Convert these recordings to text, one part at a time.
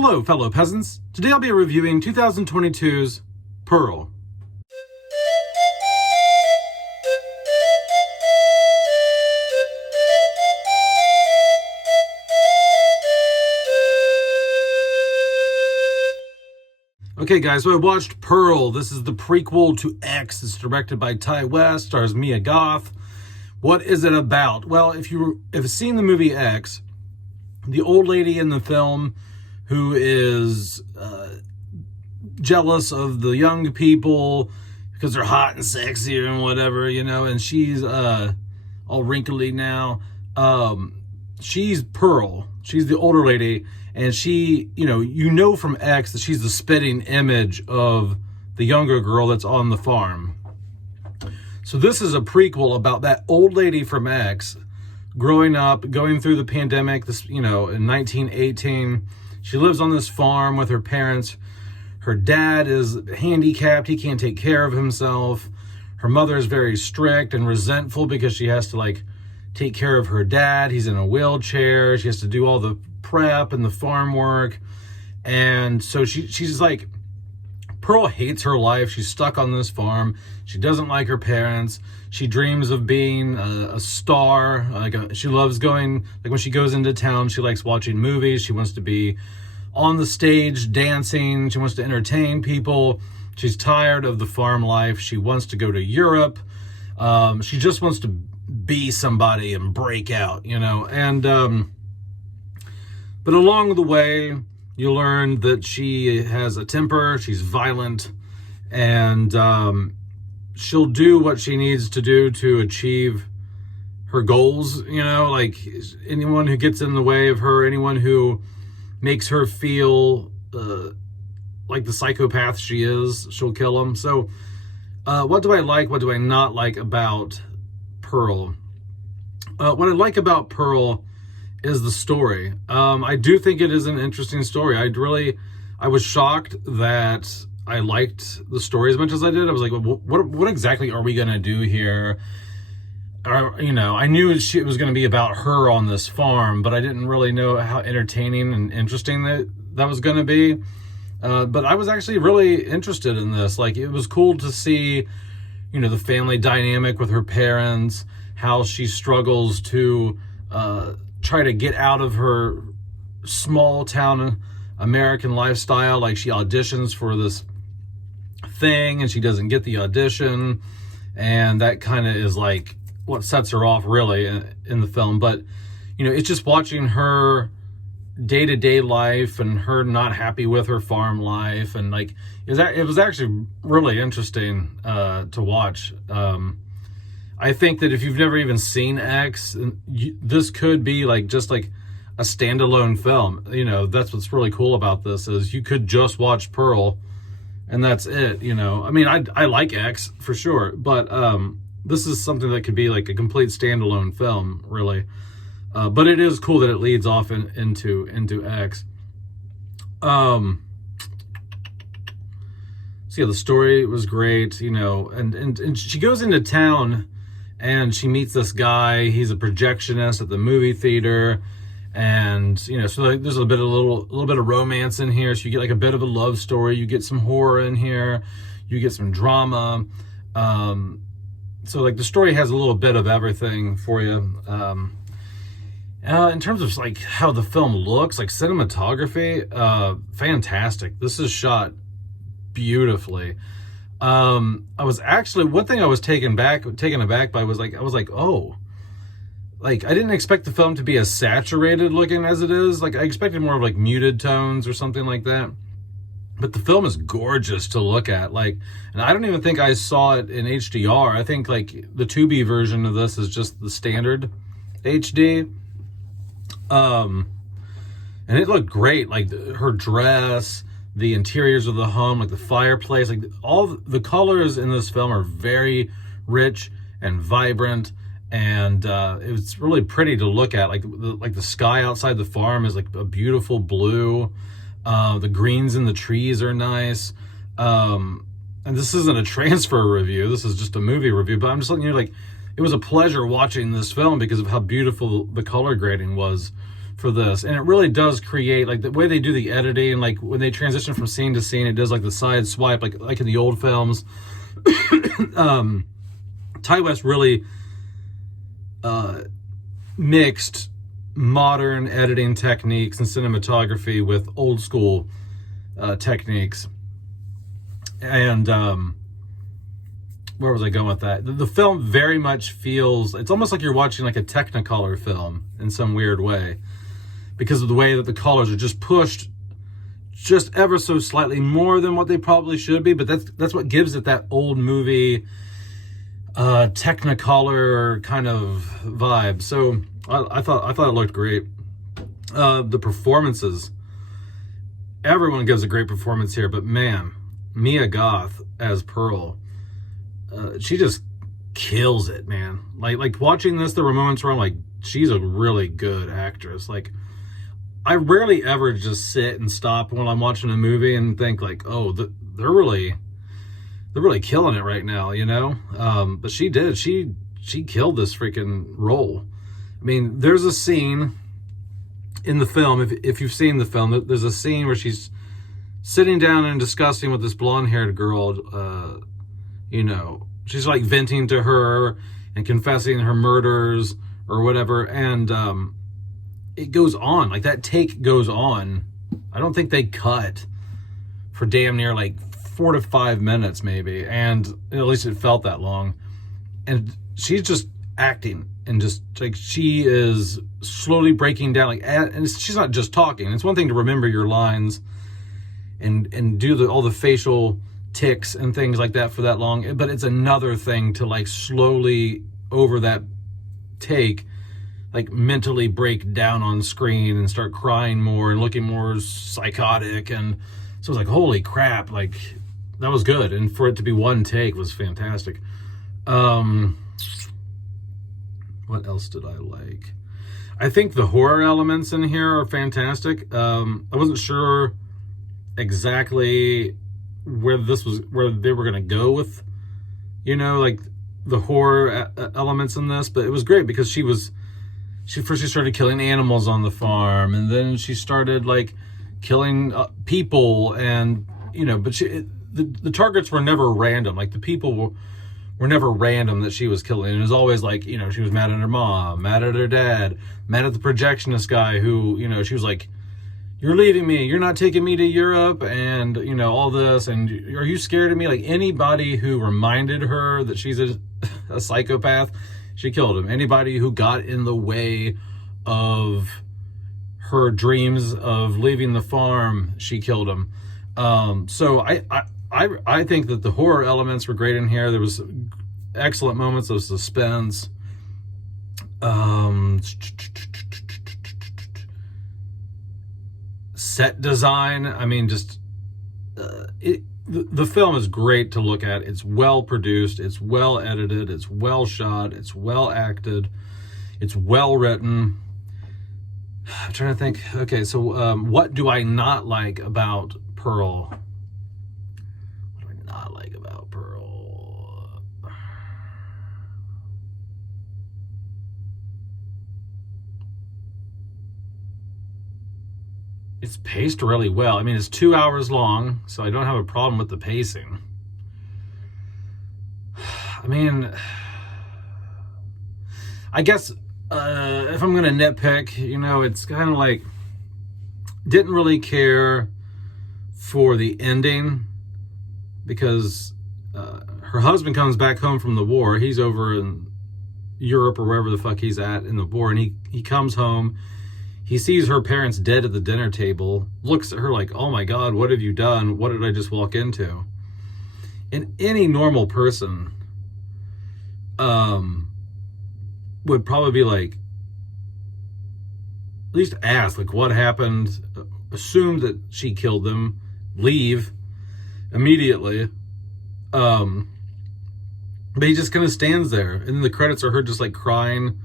Hello, fellow peasants. Today I'll be reviewing 2022's Pearl. Okay guys, so I watched Pearl. This is the prequel to X. It's directed by Ti West, stars Mia Goth. What is it about? Well, if you've seen the movie X, the old lady in the film who is jealous of the young people because they're hot and sexy and whatever, you know, and she's all wrinkly now. She's Pearl. She's the older lady, and she, you know from X that she's the spitting image of the younger girl that's on the farm. So this is a prequel about that old lady from X growing up, going through the pandemic, in 1918. She lives on this farm with her parents. Her dad is handicapped. He can't take care of himself. Her mother is very strict and resentful because she has to take care of her dad. He's in a wheelchair. She has to do all the prep and the farm work. And so she's like, Pearl hates her life. She's stuck on this farm. She doesn't like her parents. She dreams of being a star. She loves going, when she goes into town, she likes watching movies. She wants to be on the stage dancing. She wants to entertain people. She's tired of the farm life. She wants to go to Europe. She just wants to be somebody and break out, and but along the way, you learn that she has a temper. She's violent, and she'll do what she needs to do to achieve her goals. Anyone who gets in the way of her, anyone who makes her feel like the psychopath she is, she'll kill them. So what do I like? What do I not like about Pearl? What I like about Pearl is the story. I do think it is an interesting story. I was shocked that I liked the story as much as I did. I was like, what exactly are we going to do here? I knew it was going to be about her on this farm, but I didn't really know how entertaining and interesting that was going to be. But I was actually really interested in this. It was cool to see, the family dynamic with her parents, how she struggles to try to get out of her small town American lifestyle. She auditions for this thing and she doesn't get the audition, and that kind of is what sets her off really in the film. But it's just watching her day-to-day life and her not happy with her farm life, and it was actually really interesting to watch. I think that if you've never even seen X, this could be just a standalone film. That's what's really cool about this, is you could just watch Pearl and that's it. I like X for sure, but this is something that could be a complete standalone film, really. But it is cool that it leads off into X. So yeah, the story was great, and she goes into town and she meets this guy. He's a projectionist at the movie theater, and so there's a little bit of romance in here. So you get a bit of a love story. You get some horror in here. You get some drama. So the story has a little bit of everything for you. In terms of how the film looks, cinematography, fantastic. This is shot beautifully. I was actually, one thing I was taken aback by was oh, I didn't expect the film to be as saturated looking as it is. I expected more of muted tones or something like that. But the film is gorgeous to look at. And I don't even think I saw it in HDR. I think the Tubi version of this is just the standard HD. And it looked great. Her dress, the interiors of the home, the fireplace, all the colors in this film are very rich and vibrant, and it was really pretty to look at. The sky outside the farm is a beautiful blue. The greens in the trees are nice. And this isn't a transfer review. This is just a movie review. But I'm just letting you know, it was a pleasure watching this film because of how beautiful the color grading was for this, and it really does create, like, the way they do the editing, like when they transition from scene to scene, it does like the side swipe, like in the old films. Ti West really mixed modern editing techniques and cinematography with old school techniques. And where was I going with that? The film very much feels, it's almost like you're watching like a Technicolor film in some weird way, because of the way that the colors are just pushed just ever so slightly more than what they probably should be. But that's what gives it that old movie Technicolor kind of vibe. So I thought it looked great. The performances, everyone gives a great performance here, but man, Mia Goth as Pearl, she just kills it, man. Like watching this, there were moments where I'm like, she's a really good actress. Like, I rarely ever just sit and stop when I'm watching a movie and think like, oh, they're really killing it right now, you know? But she did. She killed this freaking role. I mean, there's a scene in the film, if you've seen the film, there's a scene where she's sitting down and discussing with this blonde-haired girl, you know, she's like venting to her and confessing her murders or whatever, and it goes on. Like, that take goes on. I don't think they cut for damn near like 4 to 5 minutes maybe, and at least it felt that long. And she's just acting, and just like, she is slowly breaking down, like, and she's not just talking. It's one thing to remember your lines and do all the facial tics and things like that for that long, but it's another thing to like slowly over that take, like mentally break down on screen and start crying more and looking more psychotic. And so it's like, holy crap, like, that was good. And for it to be one take was fantastic. What else did I like? I think the horror elements in here are fantastic. I wasn't sure exactly where they were going to go with, you know, like the horror elements in this, but it was great because she started killing animals on the farm, and then she started like killing people, and you know, but the targets were never random. Like, the people were never random that she was killing. It was always like, you know, she was mad at her mom, mad at her dad, mad at the projectionist guy who, you know, she was like, you're leaving me, you're not taking me to Europe, and, you know, all this, and are you scared of me? Like, anybody who reminded her that she's a psychopath, she killed him. Anybody who got in the way of her dreams of leaving the farm, she killed him. So I think that the horror elements were great in here. There was excellent moments of suspense. Set design, I mean, just the film is great to look at. It's well produced, it's well edited, it's well shot, it's well acted, it's well written. I'm trying to think. Okay, so what do I not like about Pearl? What do I not like about Pearl? It's paced really well. I mean, it's 2 hours long, so I don't have a problem with the pacing. I mean, I guess if I'm gonna nitpick, you know, it's kind of like, didn't really care for the ending, because her husband comes back home from the war. He's over in Europe or wherever the fuck he's at in the war, and he comes home. He sees her parents dead at the dinner table, looks at her like, oh my God, what have you done? What did I just walk into? And any normal person would probably be like, at least ask, like, what happened? Assume that she killed them, leave immediately. But he just kind of stands there, and then the credits are her just like crying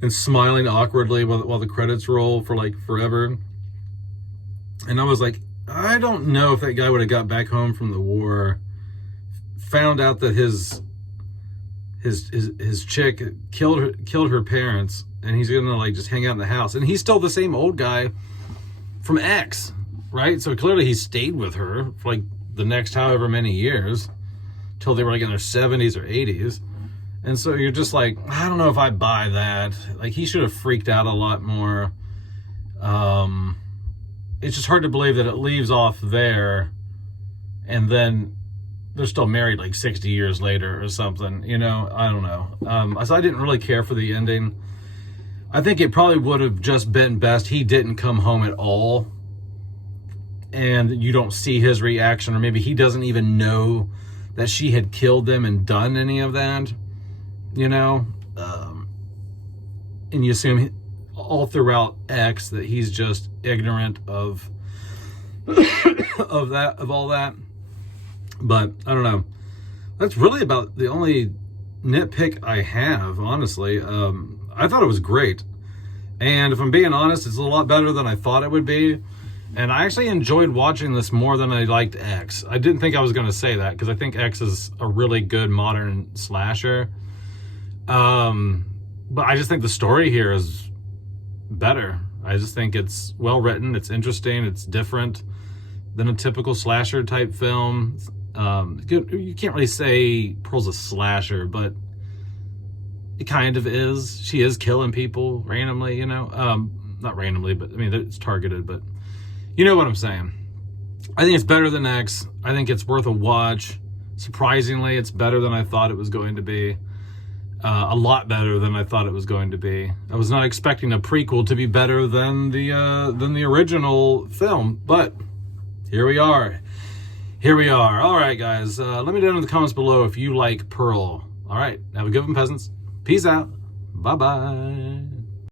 and smiling awkwardly while the credits roll for like forever. And I was like, I don't know if that guy would have got back home from the war, found out that his chick killed her parents, and he's gonna like just hang out in the house. And he's still the same old guy from X, right? So clearly he stayed with her for like the next however many years till they were like in their 70s or 80s. And so you're just like, I don't know if I buy that. Like, he should have freaked out a lot more. It's just hard to believe that it leaves off there and then they're still married like 60 years later or something, you know? I don't know. So I didn't really care for the ending. I think it probably would have just been best he didn't come home at all and you don't see his reaction, or maybe he doesn't even know that she had killed them and done any of that, you know? And you assume all throughout X that he's just ignorant of of all that. But I don't know. That's really about the only nitpick I have, honestly. I thought it was great. And if I'm being honest, it's a lot better than I thought it would be. And I actually enjoyed watching this more than I liked X. I didn't think I was going to say that because I think X is a really good modern slasher. But I just think the story here is better. I just think it's well written, it's interesting, it's different than a typical slasher type film. You can't really say Pearl's a slasher, but it kind of is. She is killing people randomly, you know. Not randomly, but I mean, it's targeted, but you know what I'm saying. I think it's better than X. I think it's worth a watch. Surprisingly, it's better than I thought it was going to be. A lot better than I thought it was going to be. I was not expecting a prequel to be better than the original film, but here we are. Here we are. All right, guys. Let me know in the comments below if you like Pearl. All right. Have a good one, peasants. Peace out. Bye-bye.